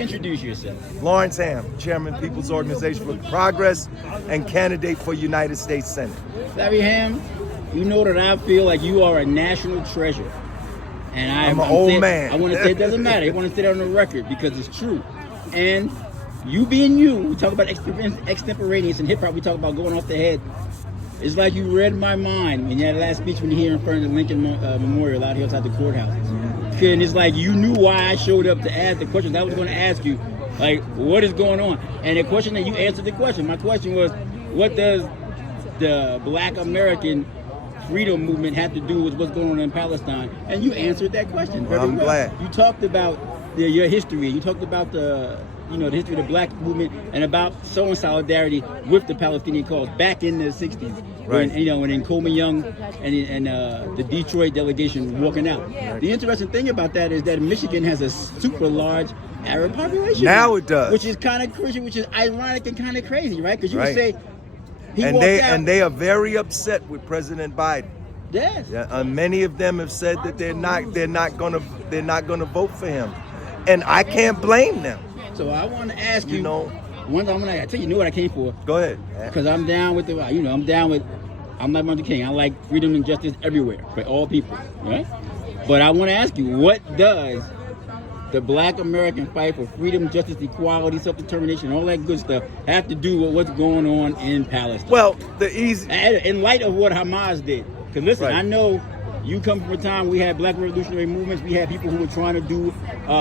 Introduce yourself. Lawrence Hamm, Chairman, People's Organization for Progress, and candidate for United States Senate. Larry Hamm, you know that I feel like you are a national treasure. And I'm an old man. I want to say it doesn't matter. I want to say that on the record because it's true. And you being you, we talk about extemporaneous and hip hop, we talk about going off the head. It's like you read my mind when you had the last speech when you're here in front of the Lincoln Memorial out here outside the courthouse. And it's like you knew why I showed up to ask the questions I was going to ask you. Like, what is going on? And the question that you answered the question. My question was, what does the Black American freedom movement have to do with what's going on in Palestine? And you answered that question. Well, I'm glad. You talked about your history. You talked about the history of the Black movement and about showing solidarity with the Palestinian cause back in the 60s. Right. When in Coleman Young and the Detroit delegation walking out. Right. The interesting thing about that is that Michigan has a super large Arab population. Now it does. Which is kind of crazy, which is ironic and kind of crazy, right? Because you would say they are very upset with President Biden. Yes. Yeah, many of them have said that they're not gonna vote for him, and I can't blame them. So I want to ask you. One time I tell you what I came for. Go ahead. Because I'm down with I'm like Martin Luther King. I like freedom and justice everywhere for all people, right? But I want to ask you, what does the Black American fight for freedom, justice, equality, self-determination, all that good stuff have to do with what's going on in Palestine? Well, in light of what Hamas did. Because listen, right. I know you come from a time we had Black revolutionary movements. We had people who were trying to do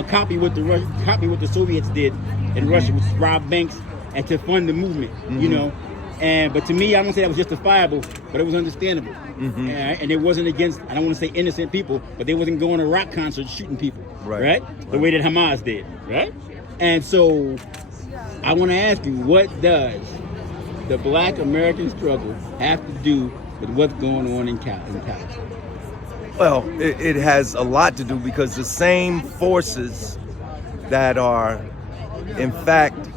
copy what the Soviets did in Russia, which is rob banks and to fund the movement. Mm-hmm. But to me, I don't say that was justifiable, but it was understandable. Mm-hmm. And it wasn't against, I don't want to say innocent people, but they wasn't going to rock concerts shooting people, right? The way that Hamas did, right? And so I want to ask you, what does the Black American struggle have to do with what's going on in Palestine? Well, it has a lot to do because the same forces that are, in fact,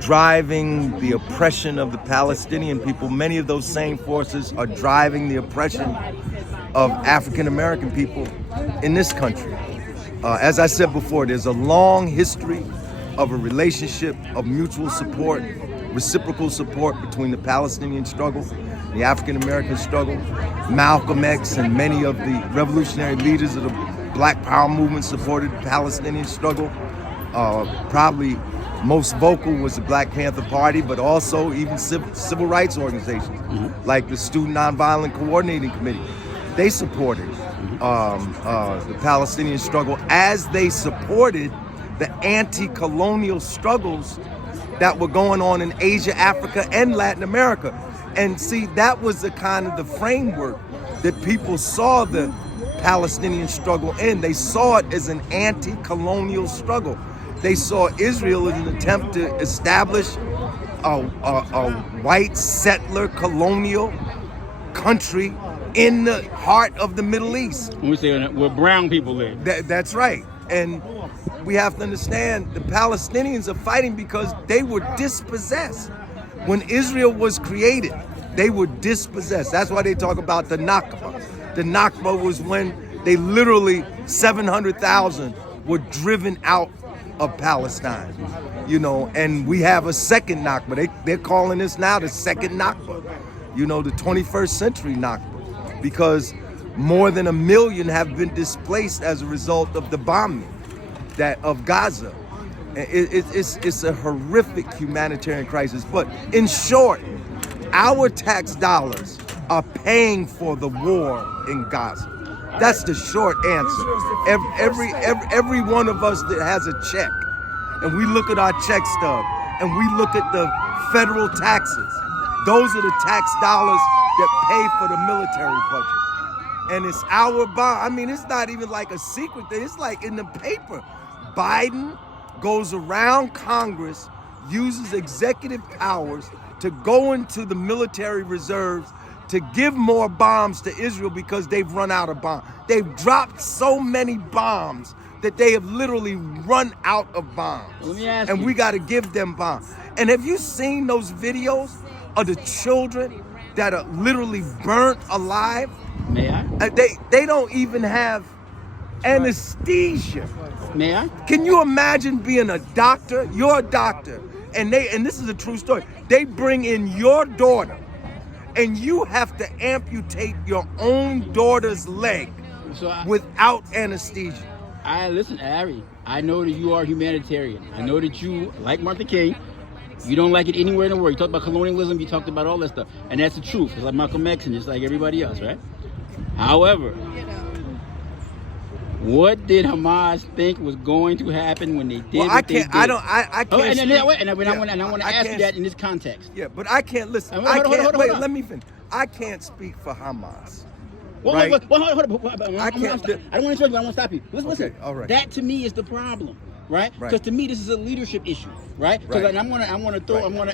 driving the oppression of the Palestinian people, many of those same forces are driving the oppression of African American people in this country. As I said before, there's a long history of a relationship of mutual support, reciprocal support between the Palestinian struggle, the African American struggle. Malcolm X and many of the revolutionary leaders of the Black Power movement supported the Palestinian struggle. Probably most vocal was the Black Panther Party, but also even civil rights organizations like the Student Nonviolent Coordinating Committee. They supported the Palestinian struggle as they supported the anti-colonial struggles that were going on in Asia, Africa, and Latin America. And see, that was the kind of the framework that people saw the Palestinian struggle in. They saw it as an anti-colonial struggle. They saw Israel as an attempt to establish a white settler colonial country in the heart of the Middle East. We say where brown people live. That's right. And we have to understand the Palestinians are fighting because they were dispossessed. When Israel was created, they were dispossessed. That's why they talk about the Nakba. The Nakba was when they literally 700,000 were driven out of Palestine, and we have a second Nakba. They're calling this now the second Nakba, the 21st century Nakba, because more than 1 million have been displaced as a result of the bombing of Gaza. It's a horrific humanitarian crisis. But in short, our tax dollars are paying for the war in Gaza. That's the short answer. Every one of us that has a check, and we look at our check stub, and we look at the federal taxes, those are the tax dollars that pay for the military budget. And it's our bond. I mean, it's not even like a secret thing. It's like in the paper. Biden goes around Congress, uses executive powers to go into the military reserves to give more bombs to Israel because they've run out of bombs. They've dropped so many bombs that they have literally run out of bombs. Let me ask and you. We got to give them bombs. And have you seen those videos of the children that are literally burnt alive? May I? They don't even have Anesthesia. May I? Can you imagine being a doctor? You're a doctor, and this is a true story. They bring in your daughter, and you have to amputate your own daughter's leg without anesthesia. Listen, Ari, I know that you are humanitarian. I know that you, like Martin King, you don't like it anywhere in the world. You talked about colonialism, you talked about all that stuff. And that's the truth. It's like Malcolm X and just like everybody else, right? However, what did Hamas think was going to happen when they did what they did? I can't. I want to ask you that in this context. Yeah, but I can't listen. Let me finish. I can't speak for Hamas. Hold on. I don't want to interrupt you. I want to stop you. Listen. All right. That to me is the problem, right? Because to me this is a leadership issue, right? Because I'm gonna.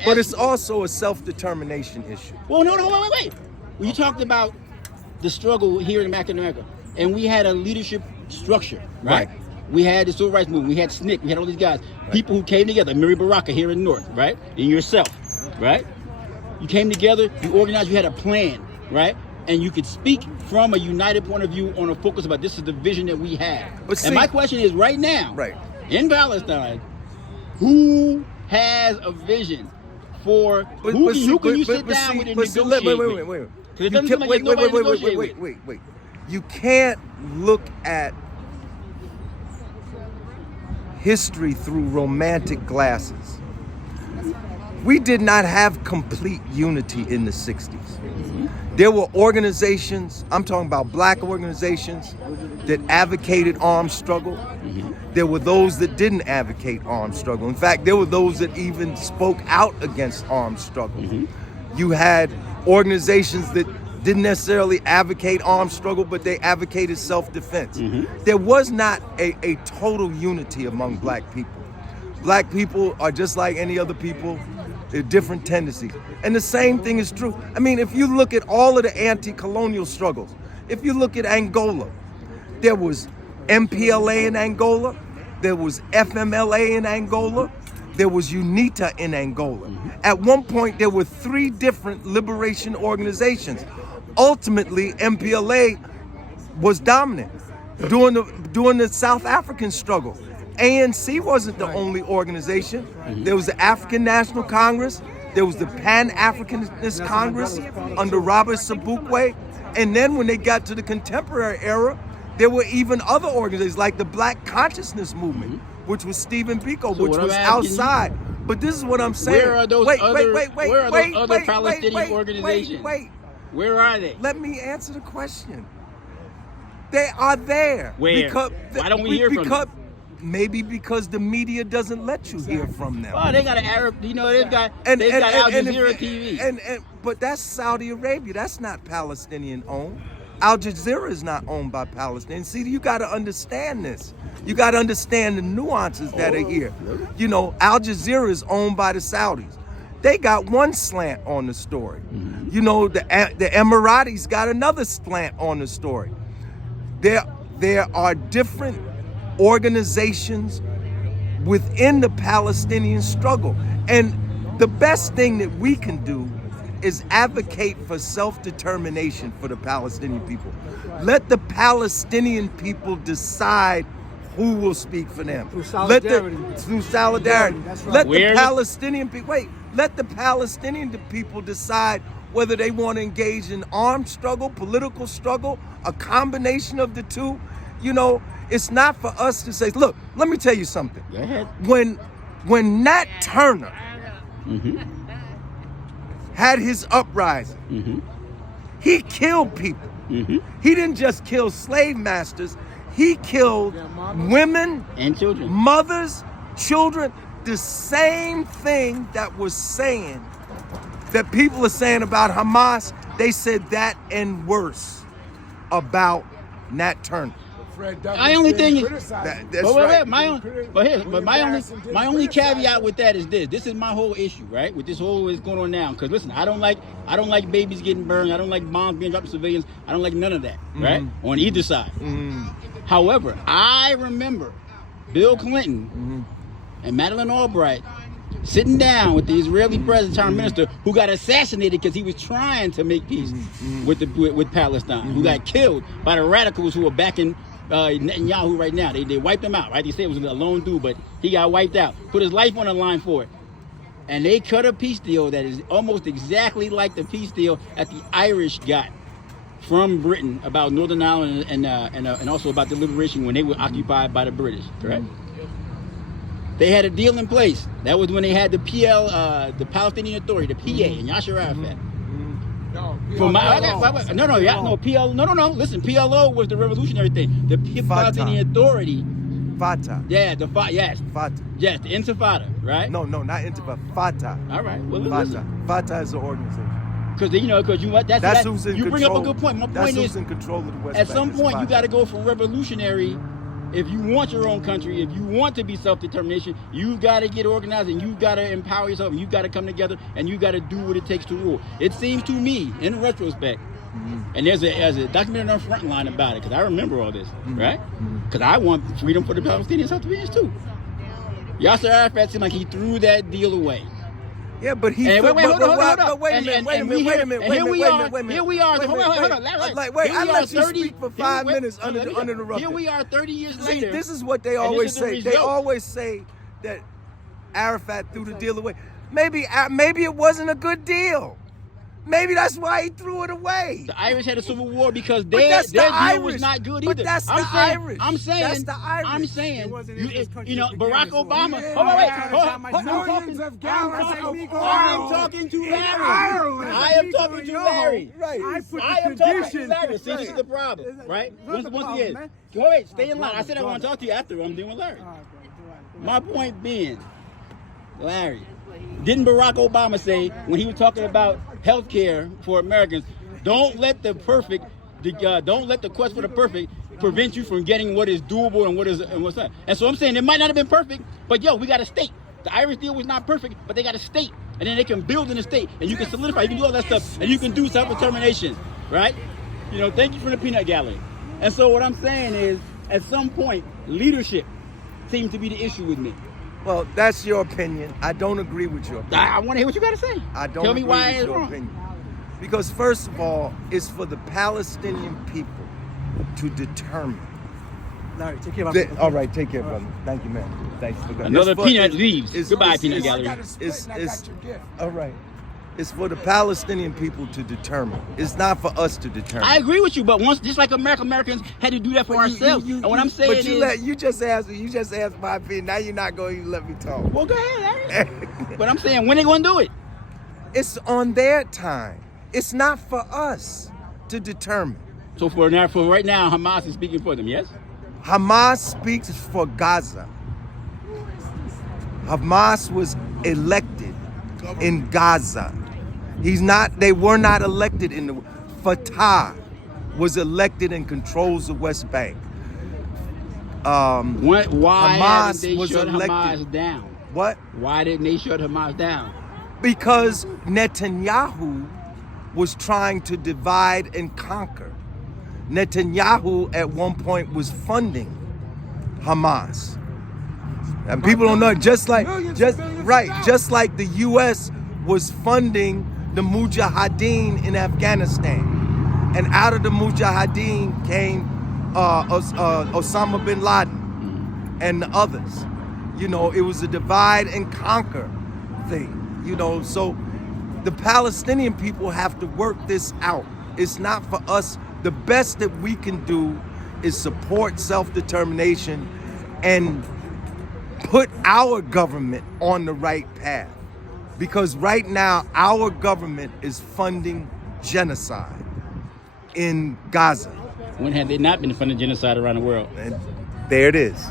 But it's also a self-determination issue. Well, no, wait. Well, you talked about the struggle here in America, and we had a leadership structure, right? We had the civil rights movement, we had SNCC, we had all these guys, people who came together, Mary Baraka here in the North, right? And yourself, right? You came together, you organized, you had a plan, right? And you could speak from a united point of view on a focus about this is the vision that we have. And my question is right now, in Palestine, who has a vision for who can you sit down with and negotiate with? Because it doesn't seem like there's nobody to negotiate with. Wait. You can't look at history through romantic glasses. We did not have complete unity in the 60s. There were organizations, I'm talking about black organizations, that advocated armed struggle. There were those that didn't advocate armed struggle. In fact, there were those that even spoke out against armed struggle. You had organizations that didn't necessarily advocate armed struggle, but they advocated self-defense. There was not a total unity among black people. Black people are just like any other people. They're different tendencies. And the same thing is true. I mean, if you look at all of the anti-colonial struggles, if you look at Angola, there was MPLA in Angola, there was FMLA in Angola, there was UNITA in Angola. At one point, there were 3 different liberation organizations. Ultimately, MPLA was dominant during the South African struggle. ANC wasn't the only organization. There was the African National Congress, there was the Pan-Africanist Congress under Robert Sobukwe, and then when they got to the contemporary era, there were even other organizations like the Black Consciousness Movement, which was Stephen Biko, which was outside. But this is what I'm saying. Where are those other Palestinian organizations? Where are they? Let me answer the question. They are there. Where? Why don't we hear from them? Maybe because the media doesn't let you hear from them. Oh, they got an Arab, they've got Al Jazeera TV. But that's Saudi Arabia. That's not Palestinian owned. Al Jazeera is not owned by Palestinians. See, you got to understand this. You got to understand the nuances that are here. You know, Al Jazeera is owned by the Saudis. They got one slant on the story. You know, the Emiratis got another slant on the story. There are different organizations within the Palestinian struggle. And the best thing that we can do is advocate for self-determination for the Palestinian people. Let the Palestinian people decide who will speak for them. Through solidarity. Through solidarity. That's right. Let the Palestinian people decide whether they want to engage in armed struggle, political struggle, a combination of the two. You know, it's not for us to say, look, let me tell you something. Go ahead. When Nat Turner had his uprising, he killed people. He didn't just kill slave masters, he killed women and children, mothers, children. The same thing that was saying that people are saying about Hamas, they said that and worse about Nat Turner. My only thing is my only caveat with that is this. This is my whole issue, right? With this whole what's going on now. Because listen, I don't like babies getting burned. I don't like bombs being dropped on civilians. I don't like none of that, right? On either side. However, I remember Bill Clinton and Madeleine Albright sitting down with the Israeli president, prime minister, who got assassinated because he was trying to make peace with Palestine, who got killed by the radicals who were backing Netanyahu right now. They wiped him out, right? They said it was a lone dude, but he got wiped out. Put his life on the line for it. And they cut a peace deal that is almost exactly like the peace deal that the Irish got from Britain about Northern Ireland and also about the liberation when they were occupied by the British, correct? They had a deal in place. That was when they had the the Palestinian Authority, the PA, and Yasser Arafat. No, listen, PLO was the revolutionary thing. The Palestinian Authority. Fatah. Yeah, yes. Fatah. Yes, the Intifada, right? No, not Intifada. Fatah. All right. Well, Fatah. Fatah is an organization. That's who's in you control. bring up a good point. My point is, in control of the West at Bank. some point, you got to go from revolutionary. If you want your own country, if you want to be self-determination, you got to get organized and you got to empower yourself and you got to come together and you got to do what it takes to rule. It seems to me, in retrospect, and there's a documentary on Frontline about it because I remember all this, right? Because I want freedom for the Palestinian self-defense too. Yasser Arafat seemed like he threw that deal away. Yeah, but he. Hold on. Wait a minute. Here we are. Hold on. I let you speak for 5 minutes uninterrupted. Here we are 30 years later. This is what they always say. They always say that Arafat threw the deal away. Maybe it wasn't a good deal. Maybe that's why he threw it away. The Irish had a civil war because their deal was not good either. But that's the Irish. I'm saying, Barack Obama. I'm talking to Larry. I am talking to Larry. Right. I am talking to Larry. See, this is the problem, right? Once again, wait, stay in line. I said I want to talk to you after I'm dealing with Larry. My point being, Larry, didn't Barack Obama say when he was talking about health care for Americans, don't let the quest for the perfect prevent you from getting what is doable and what's not. And so I'm saying it might not have been perfect, but we got a state. The Irish deal was not perfect, but they got a state. And then they can build in a state and you can solidify, you can do all that stuff and you can do self-determination, right? Thank you for the peanut gallery. And so what I'm saying is, at some point, leadership seems to be the issue with me. Well, that's your opinion. I don't agree with your opinion. I want to hear what you got to say. I don't Tell me agree why with it's your wrong. opinion. Because first of all, it's for the Palestinian people to determine. Larry, take care of it. All right, take care, brother. Thank you, man. Thanks for that. Another peanut leaves. Goodbye, peanut gallery. All right. It's for the Palestinian people to determine. It's not for us to determine. I agree with you, but just like Amerikkans had to do that for ourselves. And what I'm saying is, you just asked my opinion. Now you're not going to let me talk. Well, go ahead, Larry. But I'm saying, when they going to do it? It's on their time. It's not for us to determine. So for right now, Hamas is speaking for them, yes? Hamas speaks for Gaza. Hamas was elected in Gaza. They were not elected in the Fatah was elected and controls the West Bank. Why Hamas didn't they shut elected. Hamas down? What? Why didn't they shut Hamas down? Because Netanyahu was trying to divide and conquer. Netanyahu at one point was funding Hamas. And people don't know, just like the US was funding the Mujahideen in Afghanistan. And out of the Mujahideen came Osama bin Laden and the others. It was a divide and conquer thing. So the Palestinian people have to work this out. It's not for us. The best that we can do is support self-determination and put our government on the right path. Because right now, our government is funding genocide in Gaza. When have they not been funding genocide around the world? And there it is.